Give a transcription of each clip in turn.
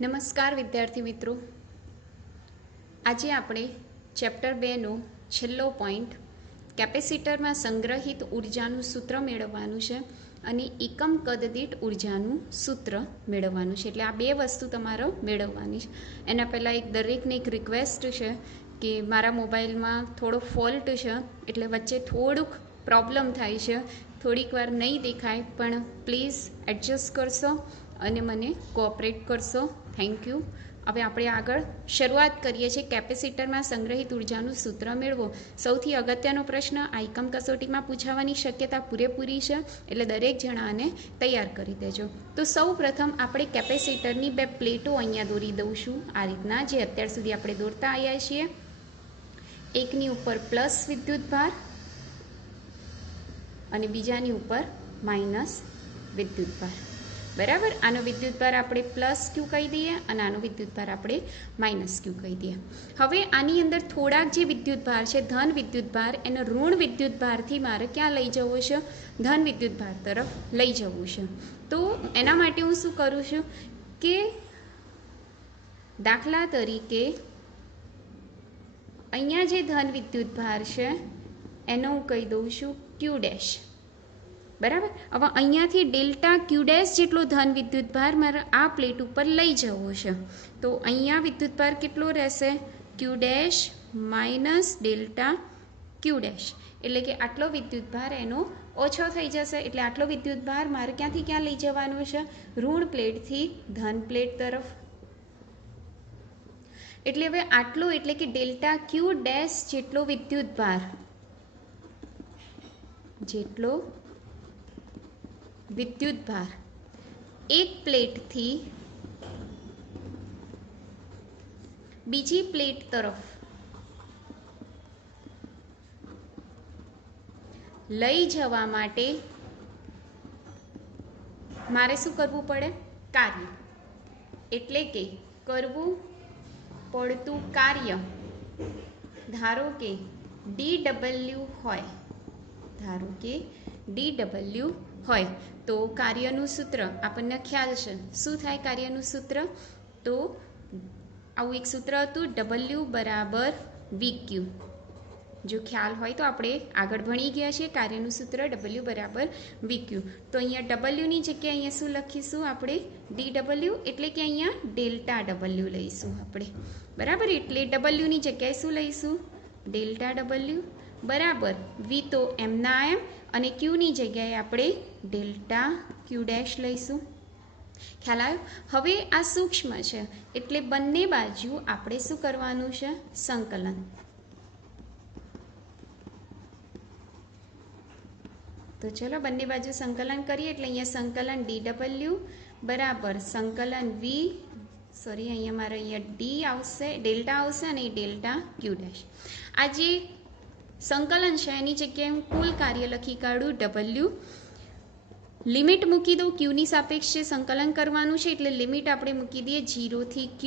નમસ્કાર વિદ્યાર્થી મિત્રો, આજે આપણે ચેપ્ટર 2નો છેલ્લો પોઈન્ટ કેપેસિટરમાં સંગ્રહિત ઉર્જાનું સૂત્ર મેળવવાનું છે અને એકમ કદ દીઠ ઉર્જાનું સૂત્ર મેળવવાનું છે. એટલે આ બે વસ્તુ તમારે મેળવવાની છે. એના પહેલાં દરેકને એક રિક્વેસ્ટ છે કે મારા મોબાઈલમાં થોડો ફોલ્ટ છે, એટલે વચ્ચે થોડુંક પ્રોબ્લેમ થાય છે, થોડીક વાર નહીં દેખાય, પણ પ્લીઝ એડજસ્ટ કરશો અને મને કોઓપરેટ કરશો. Thank you. હવે આપણે આગળ શરૂઆત કરીએ છીએ. કેપેસિટરમાં સંગ્રહિત ઉર્જાનું સૂત્ર મેળવો. સૌથી અગત્યનો પ્રશ્ન આ એકમ કસોટીમાં પૂછાવાની શક્યતા પૂરેપૂરી છે, એટલે દરેક જણાને તૈયાર કરી દેજો. તો સૌ પ્રથમ આપણે કેપેસિટરની બે પ્લેટો અહીંયા દોરી દઉં છું, આ રીતના, જે અત્યાર સુધી આપણે દોરતા આવ્યા છીએ. એકની ઉપર પ્લસ વિદ્યુતભાર અને બીજાની ઉપર માઇનસ વિદ્યુતભાર. બરાબર. આનો વિદ્યુતભાર આપણે પ્લસ ક્યુ કહી દઈએ અને આનો વિદ્યુતભાર આપણે માઇનસ ક્યુ કહી દઈએ. હવે આની અંદર થોડાક જે વિદ્યુતભાર છે, ધન વિદ્યુતભાર, એને ઋણ વિદ્યુતભારથી મારે ક્યાં લઈ જવો છે? ધન વિદ્યુતભાર તરફ લઈ જવું છે. તો એના માટે હું શું કરું છું કે દાખલા તરીકે અહીંયા જે ધન વિદ્યુતભાર છે એનો હું કહી દઉં છું ક્યુ ડેશ. બરાબર. હવે અહીંયાથી ડેલ્ટા ક્યુ ડેશ જેટલો ધન વિદ્યુતભાર મારે આ પ્લેટ ઉપર લઈ જવો છે. તો અહીંયા વિદ્યુતભાર કેટલો રહેશે? ક્યુ ડેશ માઇનસ ડેલ્ટા ક્યુ ડેશ, એટલે કે આટલો વિદ્યુતભાર એનો ઓછો થઈ જશે. એટલે આટલો વિદ્યુતભાર મારે ક્યાંથી ક્યાં લઈ જવાનો છે? ઋણ પ્લેટથી ધન પ્લેટ તરફ. એટલે હવે આટલો, એટલે કે ડેલ્ટા ક્યુ ડેશ જેટલો વિદ્યુતભાર એક પ્લેટથી બીજી પ્લેટ તરફ લઈ જવા માટે મારે શું કરવું પડે? કાર્ય. એટલે કે કરવું પડતું કાર્ય ધારો કે DW હોય, તો કાર્યનું સૂત્ર આપણને ખ્યાલ છે. શું થાય કાર્યનું સૂત્ર? તો આવું એક સૂત્ર હતું, W બરાબર VQ. જો ખ્યાલ હોય તો આપણે આગળ ભણી ગયા છીએ કાર્યનું સૂત્ર W બરાબર VQ. તો અહીંયા Wની જગ્યાએ અહીંયા શું લખીશું આપણે? DW, એટલે કે અહીંયા ડેલ્ટા W લઈશું આપણે. બરાબર. એટલે Wની જગ્યાએ શું લઈશું? ડેલ્ટા W બરાબર V તો એમના એમ, અને ક્યુની જગ્યાએ આપણે ડેલ્ટા ક્યુ ડેશ લઈશું. ખ્યાલ આવ્યો? હવે આ સૂક્ષ્મ છે, એટલે બંને બાજુ આપણે શું કરવાનું છે? સંકલન. તો ચલો બંને બાજુ સંકલન કરીએ. એટલે અહીંયા સંકલન DW બરાબર સંકલન અહીંયા મારે D આવશે, ડેલ્ટા આવશે, અને ડેલ્ટા ક્યુ ડેશ. આ જે સંકલન છે એની જગ્યાએ હું કુલ કાર્ય લખી કાઢું W. લિમિટ મૂકી દઉં, ક્યુની સાપેક્ષે સંકલન કરવાનું છે, એટલે લિમિટ આપણે મૂકી દઈએ 0 થી Q,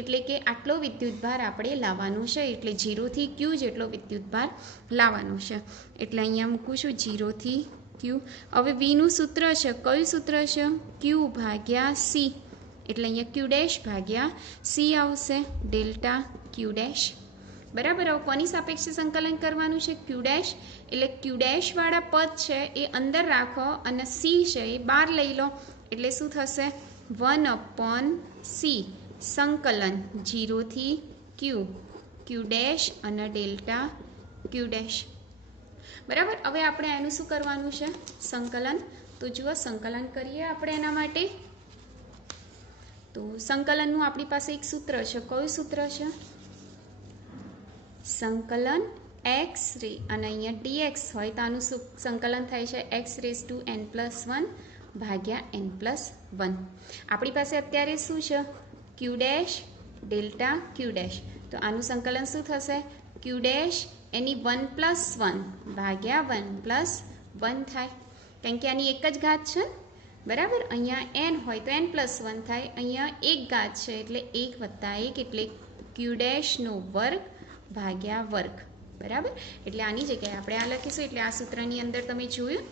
એટલે કે આટલો વિદ્યુતભાર આપણે લાવવાનું છે. એટલે 0 થી Q જેટલો વિદ્યુતભાર લાવવાનો છે. એટલે અહીંયા મૂકું છું 0 થી Q. હવે Vનું સૂત્ર છે, કયું સૂત્ર છે? Q ભાગ્યા C. એટલે અહીંયા Q ડેશ ભાગ્યા C આવશે, ડેલ્ટા Q ડેશ. બરાબર. હવે કોની સાપેક્ષે સંકલન કરવાનું છે? Q dash. એટલે Q ડેશ વાળા પદ છે એ અંદર રાખો અને C છે એ બહાર લઈ લો. એટલે શું થશે? 1/C સંકલન 0 થી Q ડેશ અને ડેલ્ટા Q ડેશ. બરાબર. હવે આપણે એનું શું કરવાનું છે? સંકલન. તો જુઓ, સંકલન કરીએ આપણે એના માટે. તો સંકલનનું આપણી પાસે એક સૂત્ર છે. કયું સૂત્ર છે? સંકલન x રે અને અહીંયા dx હોય તો આનું સંકલન થાય છે x⁴n+1 ભાગ્યા n+1. આપણી પાસે અત્યારે શું છે? Q dash delta Q dash. તો આનું સંકલન શું થશે? Q ડેશ એની 1+1 ભાગ્યા 1+1 થાય, કારણ કે આની એક જ ઘાત છે. બરાબર. અહીંયા n હોય તો n+1 થાય, અહીંયા એક ઘાત છે એટલે 1 + 1, એટલે Q ડેશનો વર્ગ ભાગ્યા વર્ગ. બરાબર. એટલે આની જગ્યાએ આપણે આ લખીશું. એટલે આ સૂત્રની અંદર તમે જોયું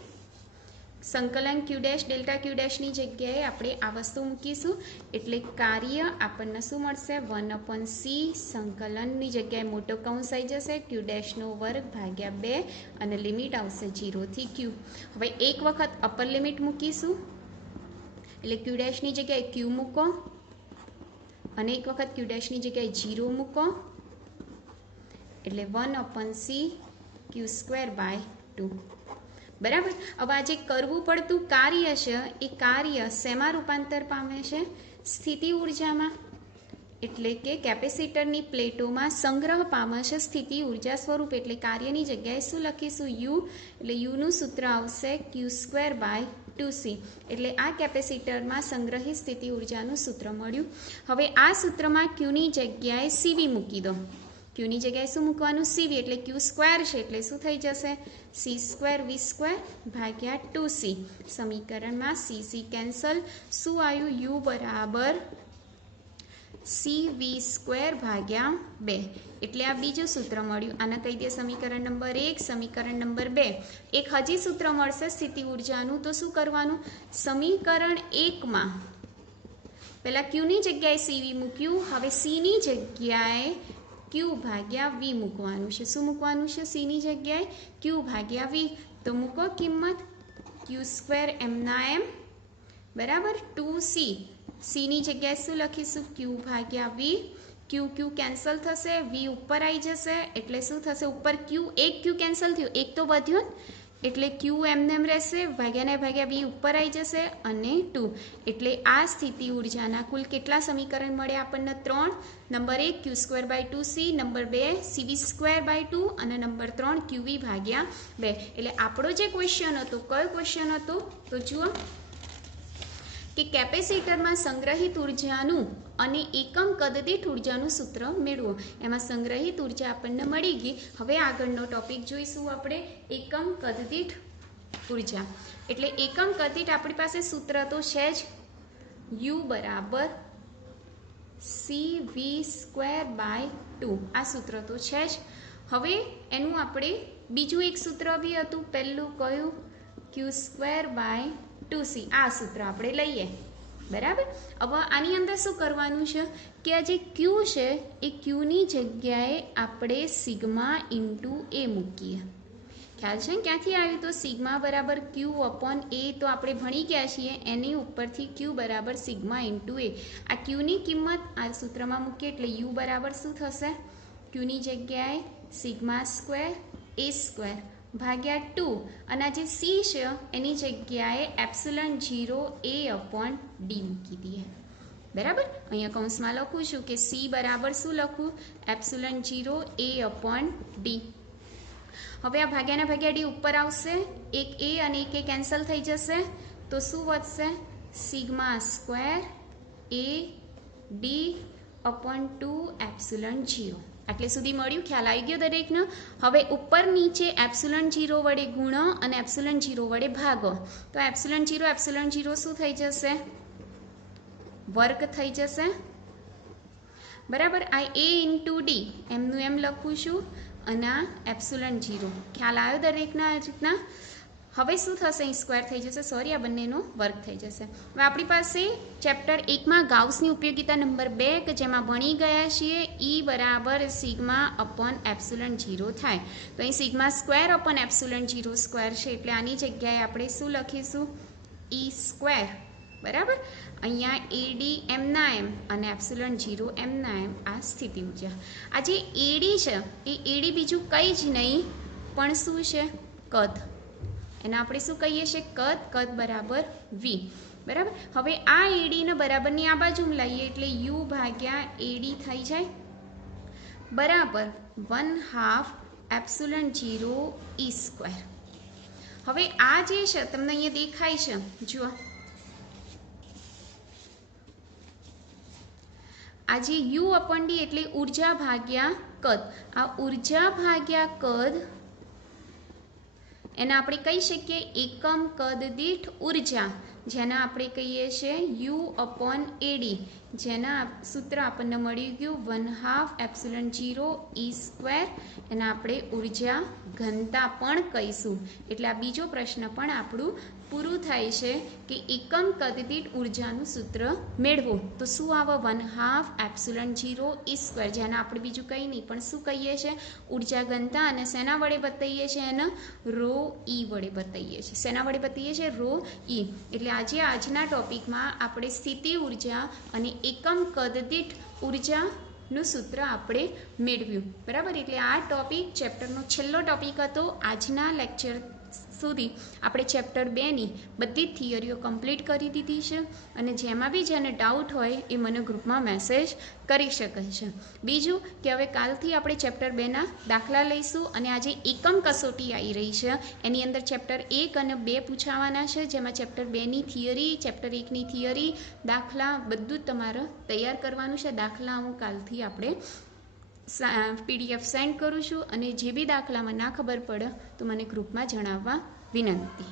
સંકલન ક્યુ ડેશ ડેલ્ટા ક્યુ ડેશની જગ્યાએ આપણે આ વસ્તુ મૂકીશું એટલે કાર્ય આપણને શું મળશે 1/c સંકલનની જગ્યાએ મોટો કૌંસ આવી જશે ક્યુ ડેશનો વર્ગ ભાગ્યા 2 અને લિમિટ આવશે 0 થી ક્યુ. હવે એક વખત અપર લિમિટ મૂકીશું એટલે ક્યુ ડેશની જગ્યાએ ક્યુ મૂકો અને એક વખત ક્યુ ડેશની જગ્યાએ 0 મૂકો એટલે 1/c q²/2. બરાબર. હવે આ જે કરવું પડતું કાર્ય છે એ કાર્ય શેમાં રૂપાંતર પામે છે? સ્થિતિ ઉર્જામાં. એટલે કે કેપેસિટરની પ્લેટોમાં સંગ્રહ પામે છે સ્થિતિ ઉર્જા સ્વરૂપ. એટલે કાર્યની જગ્યાએ શું લખીશું? યુ. એટલે યુનું સૂત્ર આવશે q²/2c. એટલે આ કેપેસિટરમાં સંગ્રહિત સ્થિતિ ઉર્જાનું સૂત્ર મળ્યું. હવે આ સૂત્રમાં ક્યુની જગ્યાએ સીવી મૂકી દો. ક્યુની જગ્યાએ શું મૂકવાનું? સીવી. એટલે ક્યુ સ્ક્વેર છે એટલે શું થઈ જશે? c²v² ભાગ્યા 2c. સમીકરણમાં c કેન્સલ. શું આવ્યું? યુ બરાબર cv² ભાગ્યા 2. એટલે આ બીજું સૂત્ર મળ્યું. આને કહી દે સમીકરણ નંબર 1. સમીકરણ નંબર 2. એક હજી સૂત્ર મળશે સ્થિતિ ઉર્જાનું. તો શું કરવાનું? સમીકરણ 1માં પહેલા ક્યુની જગ્યાએ સીવી મૂક્યું. હવે સીની જગ્યાએ ક્યુ ભાગ્યા વી મૂકવાનું છે. શું મૂકવાનું છે? સીની જગ્યાએ ક્યુ ભાગ્યા વી. તો મૂકો કિંમત q² એમના એમ બરાબર 2c. સીની જગ્યાએ શું લખીશું? ક્યુ ભાગ્યા વી. ક્યુ ક્યુ કેન્સલ થશે, વી ઉપર આવી જશે એટલે શું થશે? ઉપર ક્યુ, એક ક્યુ કેન્સલ થયું, એક તો વધ્યો એટલે ક્યુ એમને એમ રહેશે, ભાગ્યાને ભાગ્યા વી ઉપર આવી જશે અને 2. એટલે આ સ્થિતિ ઉર્જાના કુલ કેટલા સમીકરણ મળે આપણને? 3. નંબર 1 q²/2c, નંબર 2 cv²/2 અને નંબર 3 qv ભાગ્યા 2. એટલે આપણો જે ક્વેશ્ચન હતો, કયો ક્વેશ્ચન હતો? તો જુઓ કે કેપેસિટરમાં સંગ્રહિત ઉર્જાનું અને એકમ કદ દીઠ ઉર્જાનું સૂત્ર મેળવો. એમાં સંગ્રહિત ઉર્જા આપણને મળી ગઈ. હવે આગળનો ટોપિક જોઈશું આપણે એકમ કદ દીઠ ઉર્જા. એટલે એકમ કદ દીઠ આપણી પાસે સૂત્ર તો છે જ, યુ બરાબર cv²/2. આ સૂત્ર તો છે જ. હવે એનું આપણે બીજું એક સૂત્ર બી હતું. પહેલું કયું? q²/2c. આ સૂત્ર આપણે લઈએ. બરાબર. હવે આની અંદર શું કરવાનું છે કે આ જે ક્યુ છે એ ક્યુની જગ્યાએ આપણે સિગ્મા ઇન્ટુ એ મૂકીએ. ખ્યાલ છે ને ક્યાંથી આવ્યું? તો સિગ્મા બરાબર q/a તો આપણે ભણી ગયા છીએ. એની ઉપરથી ક્યુ બરાબર સિગ્મા ઇન્ટુ એ. આ ક્યુની કિંમત આ સૂત્રમાં મૂકીએ એટલે યુ બરાબર શું થશે? ક્યુની જગ્યાએ σ²a² ભાગ્યા 2 અને આ જે સી છે એની જગ્યાએ ε0a/d મૂકી દઈએ. બરાબર. અહીંયા કૌંસમાં લખું છું કે સી બરાબર શું લખું? ε0a/d. હવે આ ભાગ્યાના ભાગ્યા ડી ઉપર આવશે. એક એ અને એક એ કેન્સલ થઈ જશે તો શું વધશે? σ²a/d/2ε0. આટલે સુધી મળ્યું? ખ્યાલ આવી ગયો દરેકનો? હવે ઉપર નીચે ε0 વડે ગુણો અને ε0 વડે ભાગો. તો ε0 શું થઈ જશે? વર્ગ થઈ જશે. બરાબર. આ a ઇન્ટુ ડી એમનું એમ લખું છું અને આ ε0. ખ્યાલ આવ્યો દરેકના? આ રીતના. હવે શું થશે? અહીં સ્ક્વેર થઈ જશે. સોરી, આ બંનેનો વર્ગ થઈ જશે. હવે આપણી પાસે ચેપ્ટર 1માં ગાઉસની ઉપયોગિતા નંબર 2 કે જેમાં ભણી ગયા છીએ E બરાબર σ/ε0 થાય. તો અહીં σ²/ε0² છે એટલે આની જગ્યાએ આપણે શું લખીશું? e². બરાબર. અહીંયા એડી એમના એમ અને ε0 એમના એમ. આ સ્થિતિ ઉર્જા. આ જે એડી છે એ એડી બીજું કંઈ જ નહીં પણ શું છે? કદ. એને આપણે શું કહીએ છીએ? કદ. કદ બરાબર વી. બરાબર. હવે આ એડીને બરાબરની આ બાજુમાં લઈએ એટલે યુ ભાગ્યા એડી થઈ જાય બરાબર 1/2ε0 e². હવે આ જે છે તમને અહીંયા દેખાય છે, જુઓ આ જે u/d એટલે ઉર્જા ભાગ્યા કદ. આ ઉર્જા ભાગ્યા કદ એને આપણે કહી શકીએ એકમ કદ દીઠ ઉર્જા, જેના આપણે કહીએ છીએ u/ad. જેના સૂત્ર આપણને મળી ગયું 1/2ε0 e². એના આપણે ઉર્જા ઘનતા પણ કહીશું. એટલે આ બીજો પ્રશ્ન પણ આપણું પૂરું થાય છે કે એકમ કદ દીઠ ઉર્જાનું સૂત્ર મેળવો તો શું આવે 1/2 ε0 E², જેને આપણે બીજું કંઈ નહીં પણ શું કહીએ છીએ ઉર્જા ઘનતા, અને શેના વડે બતાવીએ છીએ એને ρe વડે બતાવીએ છીએ. શેના વડે બતાવીએ છીએ ρe. એટલે આજના ટોપિકમાં આપણે સ્થિતિ ઉર્જા અને એકમ કદ દીઠ ઉર્જાનું સૂત્ર આપણે મેળવ્યું. બરાબર. એટલે આ ટોપિક ચેપ્ટરનો છેલ્લો ટોપિક હતો. આજના લેક્ચર સુધી આપણે ચેપ્ટર 2ની બધી જ થિયરીઓ કમ્પ્લીટ કરી દીધી છે, અને જેમાં બી જેને ડાઉટ હોય એ મને ગ્રુપમાં મેસેજ કરી શકે છે. બીજું કે હવે કાલથી આપણે ચેપ્ટર 2ના દાખલા લઈશું, અને આજે એકમ કસોટી આવી રહી છે એની અંદર ચેપ્ટર 1 અને 2 પૂછાવાના છે, જેમાં ચેપ્ટર 2ની થિયરી, ચેપ્ટર 1ની થિયરી, દાખલા બધું જ તમારે તૈયાર કરવાનું છે. દાખલા હું કાલથી આપણે PDF સેન્ડ કરું છું, અને જે બી દાખલામાં ના ખબર પડે તો મને ગ્રુપમાં જણાવવા વિનંતી.